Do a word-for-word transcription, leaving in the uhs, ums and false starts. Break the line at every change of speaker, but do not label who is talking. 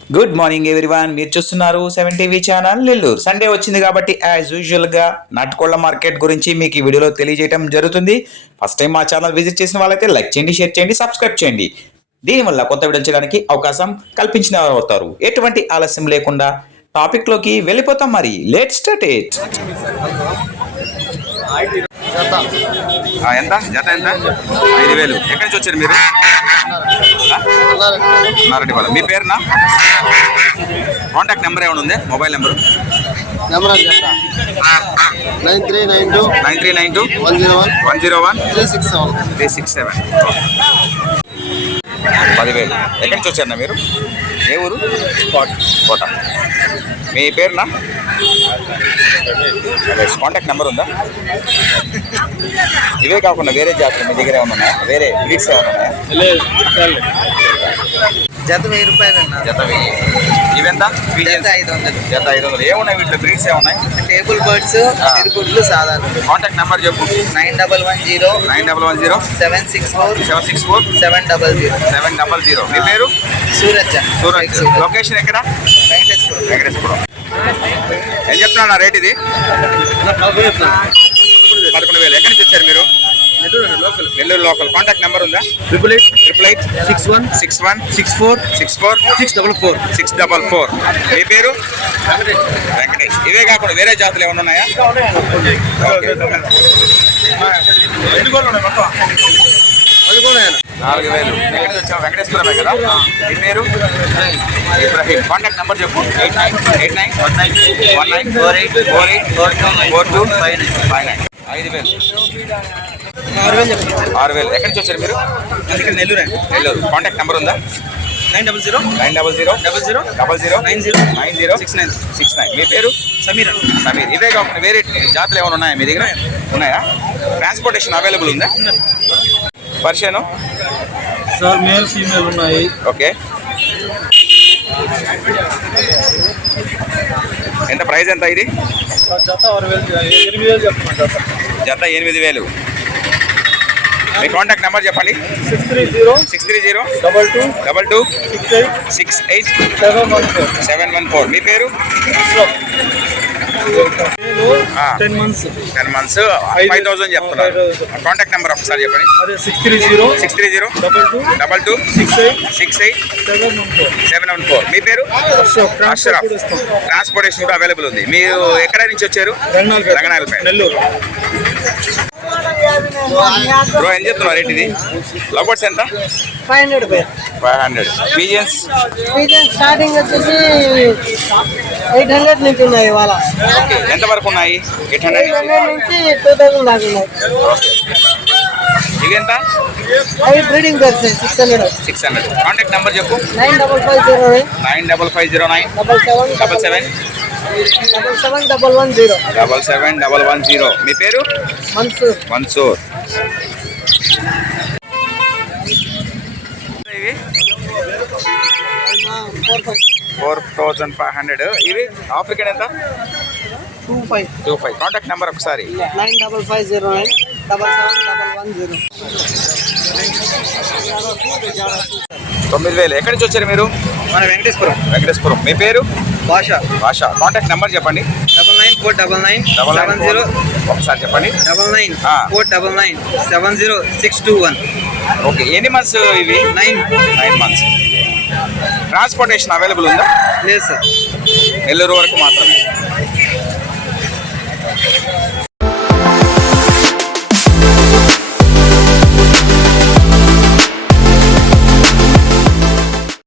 Good morning everyone, మీరు చూస్తున్నారు seven TV channel Nellore. Sunday వచ్చింది కాబట్టి యాజ్ యూజువల్గా నాటుకోళ్ల మార్కెట్ గురించి మీకు ఈ వీడియోలో తెలియజేయడం జరుగుతుంది. ఫస్ట్ టైం మా ఛానల్ విజిట్ చేసిన వాళ్ళైతే లైక్ చేయండి, షేర్ చేయండి, సబ్స్క్రైబ్ చేయండి. దీనివల్ల కొత్త వీడియోలు చేయడానికి అవకాశం కల్పించిన వారు అవుతారు. ఎటువంటి ఆలస్యం లేకుండా టాపిక్లోకి వెళ్ళిపోతాం. మరి లెట్స్ స్టార్ట్ ఇట్. ఎంత జత ఎంత? ఐదు వేలు. ఎక్కడి నుంచి వచ్చారు మీరు? నారెడ్డిపాలెం. మీ పేరునా? కాంటాక్ట్ నెంబర్ ఏమైనా ఉంది? Mobile number
nine three nine two
nine three nine two
one zero one
one zero one
three six seven
three six seven పదివేలు. ఎక్కడి నుంచి వచ్చారన్నా మీరు? ఏ ఊరు? కోట. మీ పేరునా? కాంటాక్ట్ నెంబర్ ఉందా? ఇవే కాకుండా వేరే జాతులు మీ దగ్గర ఏమైనా ఉన్నాయా? వేరే బ్రీడ్స్ ఏమైనా ఉన్నాయా?
జత వెయ్యి రూపాయలు అన్న.
జత వెయ్యి. ఇవెంత?
జత ఐదు వందలు.
జత ఐదు వందలు. ఏమున్నాయి వీటిలో? బ్రీడ్స్ ఏమున్నాయి?
టేబుల్ బర్డ్స్, సిరుపుట్లు, సాధారణ.
కాంటాక్ట్ నెంబర్ చెప్పు.
Nine double one zero
nine double one zero
seven six four
seven six four
seven double zero
seven double zero. మీ పేరు?
సూరజ్.
సూరజ్. లొకేషన్ ఎక్కడ?
వెంకటేశ్వరం.
వెంకటేశ్వరం. ఏం చెప్తున్నా రేట్ ఇది? పదకొండు వేలు. ఎక్కడి నుంచి వచ్చారు మీరు? నెల్లూరు లోకల్. కాంటాక్ట్ నెంబర్ ఉందా?
Triple eight
triple eight
six one
six one
six four
six four
six double four
six double four. మీ పేరు? వెంకటేష్. ఇవే కాకుండా వేరే జాతులు ఏమైనా ఉన్నాయా? నాలుగు వేలు. ఎక్కడికి వచ్చాము? వెంకటేశ్వరమే కదా. మీ పేరు? ఇబ్రాహీం. కాంటాక్ట్ నెంబర్ చెప్పు. Eight nine eight nine one nine one nine four eight four eight four two four two five nine five nine. ఐదు వేలు. ఆరు వేలు. ఎక్కడి నుంచి వచ్చారు మీరు?
నెల్లూరు.
నెల్లూరు. కాంటాక్ట్ నెంబర్ ఉందా?
Nine double zero
nine double zero
double zero
double zero
nine zero
nine zero
six nine
six nine. మీ పేరు?
సమీర.
సమీర్. ఇవే కాకుండా వేరే జాతులు ఏమైనా ఉన్నాయా మీ దగ్గర? ఉన్నాయా? ట్రాన్స్పోర్టేషన్ అవైలబుల్ ఉందా? పర్షియను?
సార్ మేల్ ఫీమేల్ ఉన్నాయి.
ఓకే. ఎంత ప్రైస్ ఎంత ఇది?
జత ఆరు వేలు ఎనిమిది వేలు చెప్పమంటారు.
జత ఎనిమిది వేలు. మీ కాంటాక్ట్ నెంబర్ చెప్పండి.
Six three zero
six three zero
double two
double two
six eight
six eight
seven one four
seven one four. మీ పేరు?
Ten months
ten months five thousand చెప్తున్నారు. కాంటాక్ట్ నెంబర్ ఒకసారి చెప్పండి.
అదే six three zero
six three zero
double two
double two
six eight
six eight
seven one four
seven one four. మీ పేరు? అష్రఫ్.
ఇస్తాం.
Transportation కూడా అవైలబుల్ ఉంది. మీరు ఎక్కడ నుంచి వచ్చారు?
రంగనాయలపేట.
రంగనాయలపేట.
నెల్లూరు.
బ్రో ఏం చెప్తున్నారు రేట్ ఇది? లవర్స్ ఎంత?
Five hundred pay
five hundred. Pigeons?
Pigeon starting వచ్చేసి ఎయిట్ హండ్రెడ్ నుంచి ఉన్నాయి ఇవాళ.
ఓకే. ఎంత వరకు ఉన్నాయి? ఎయిట్ హండ్రెడ్
ఎయిట్ హండ్రెడ్ నుంచి టూ థౌసండ్ దాకా ఉన్నాయి.
ఓకే. ఇవి ఎంత?
అవి breeding pairs six hundred.
Six hundred. Contact number చెప్పు.
Nine double five zero nine
nine double five zero nine
double seven
double seven
double seven double one zero
double seven double one zero. మీ పేరు?
మన్సూర్.
మన్సూర్. ఇవి
four five
four thousand five hundred. ఇవి African ఎంత?
Two five
two five. Contact number ఒకసారి.
Nine double five zero nine double seven double one zero.
తొమ్మిది వేలు. ఎక్కడి నుంచి వచ్చారు మీరు?
మన వెంకటేశ్వరం.
వెంకటేశ్వరం. మీ పేరు?
భాష.
భాష. కాంటాక్ట్ నెంబర్ చెప్పండి.
Double nine four double nine
double
seven zero
ఒకసారి చెప్పండి.
డబల్ నైన్
ఆ.
Four double nine seven zero six two one.
Okay. ఎన్ని మంత్స్ ఇవి?
Nine
nine months. Transportation available ఉందా?
లేదు సార్.
నెల్లూరు వరకు మాత్రమే.